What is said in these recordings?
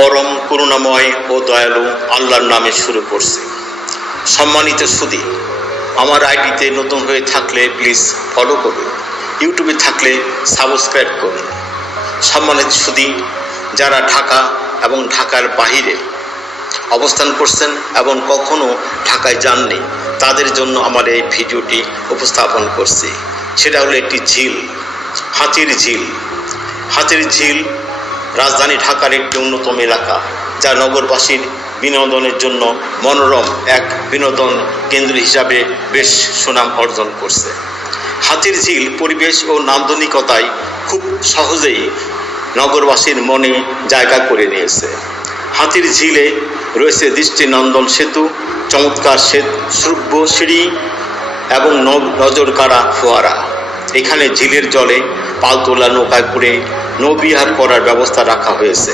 পরম করুণাময় ও দয়ালু আল্লাহর নামে শুরু করছি। সম্মানিত সুধী, আমার আইডিতে নতুন হয়ে থাকলে প্লিজ ফলো করুন, ইউটিউবে থাকলে সাবস্ক্রাইব করুন। সম্মানিত সুধী, যারা ঢাকা এবং ঢাকার বাহিরে অবস্থান করছেন এবং কখনো ঢাকায় যাননি, তাদের জন্য আমার এই ভিডিওটি উপস্থাপন করছি। সেটা হলো একটি ঝিল, হাতির ঝিল। হাতির ঝিল রাজধানী ঢাকার একটি অন্যতম এলাকা, যা নগরবাসীর বিনোদনের জন্য মনোরম এক বিনোদন কেন্দ্র হিসাবে বেশ সুনাম অর্জন করছে। হাতির ঝিল পরিবেশ ও নান্দনিকতায় খুব সহজেই নগরবাসীর মনে জায়গা করে নিয়েছে। হাতির ঝিলে রয়েছে দৃষ্টিনন্দন সেতু, চমৎকার শ্রব্য সিঁড়ি এবং নজর কাড়া ফোয়ারা। এখানে ঝিলের জলে পালতোলা নৌকায় করে নৌবিহার করার ব্যবস্থা রাখা হয়েছে।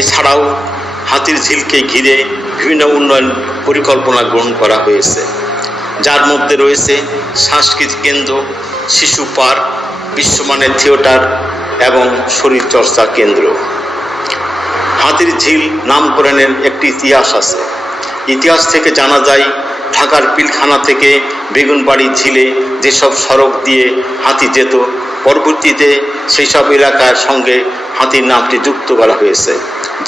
এছাড়াও হাতির ঝিলকে ঘিরে বিভিন্ন উন্নয়ন পরিকল্পনা গ্রহণ করা হয়েছে, যার মধ্যে রয়েছে সাংস্কৃতিক কেন্দ্র, শিশু পার্ক, বিশ্বমানের থিয়েটার এবং শরীরচর্চা কেন্দ্র। হাতির ঝিল নামকরণের একটি ইতিহাস আছে। ইতিহাস থেকে জানা যায়, ঢাকার পিলখানা থেকে বেগুনবাড়ি ঝিলে যেসব সড়ক দিয়ে হাতি যেত, পরবর্তীতে সেই সব এলাকার সঙ্গে হাতির নামটি যুক্ত করা হয়েছে।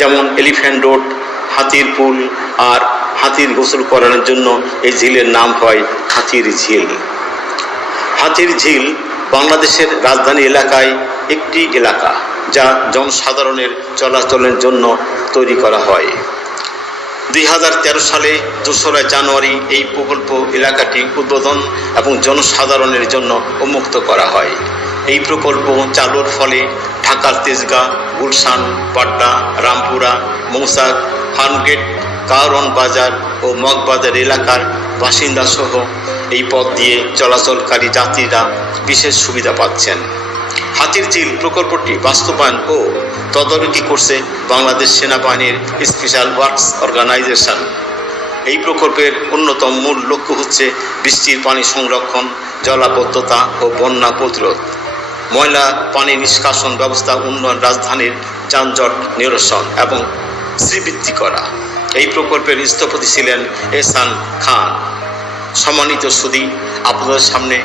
যেমন এলিফ্যান্ট রোড, হাতির পুল আর হাতির গোসল করানোর জন্য এই ঝিলের নাম হয় হাতির ঝিল। হাতির ঝিল বাংলাদেশের রাজধানী এলাকায় একটি এলাকা, যা জনসাধারণের চলাচলের জন্য তৈরি করা হয়। 2013 সালে 2রা জানুয়ারি এই প্রকল্প এলাকাটি উদ্বোধন এবং জনসাধারণের জন্য উন্মুক্ত করা হয়। এই প্রকল্প চালুর ফলে ঢাকার তেজগাঁ, গুলশান, পাড্ডা, রামপুরা, মৌচাক, ফার্মগেট, কারওয়ান বাজার ও মগবাজার এলাকার বাসিন্দাসহ এই পথ দিয়ে চলাচলকারী যাত্রীরা বিশেষ সুবিধা পাচ্ছেন। হাতির ঝিল প্রকল্পটি বাস্তবায়ন ও তদারকি করছে বাংলাদেশ সেনাবাহিনীর স্পেশাল ওয়ার্কস অর্গানাইজেশন। এই প্রকল্পের অন্যতম মূল লক্ষ্য হচ্ছে বৃষ্টির পানি সংরক্ষণ, জলাবদ্ধতা ও বন্যা প্রতিরোধ, ময়লা পানি নিষ্কাশন ব্যবস্থা উন্নয়ন, রাজধানীর যানজট নিরসন এবং শ্রীবৃদ্ধি করা। এই প্রকল্পের স্থপতি ছিলেন এহসান খান। সম্মানিত সুধী, আপনাদের সামনে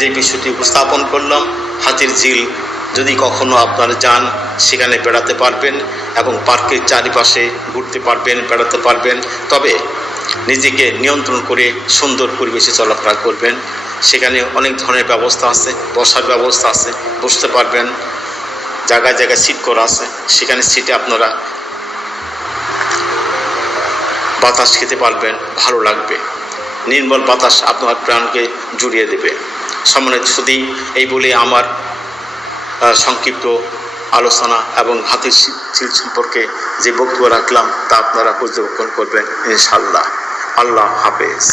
যে বিষয়টি উপস্থাপন করলাম, হাতির ঝিল যদি কখনো আপনারা যান, সেখানে বেড়াতে পারবেন এবং পার্কের চারিপাশে ঘুরতে পারবেন, বেড়াতে পারবেন। তবে নিজেকে নিয়ন্ত্রণ করে সুন্দর পরিবেশে চলাফেরা করবেন। সেখানে অনেক ধরনের ব্যবস্থা আছে, বসার ব্যবস্থা আছে, বসতে পারবেন। জায়গায় জায়গায় সিট করা আছে, সেখানে সিটে আপনারা বাতাস খেতে পারবেন, ভালো লাগবে। নির্মল বাতাস আপনার প্রাণকে জুড়িয়ে দেবে। সম্মানিত সুধী, এই বলে আমার সংক্ষিপ্ত আলোচনা এবং হাতির ঝিল সম্পর্কে যে বক্তব্য রাখলাম তা আপনারা পর্যবেক্ষণ করবেন ইনশাআল্লাহ। আল্লাহ হাফেজ।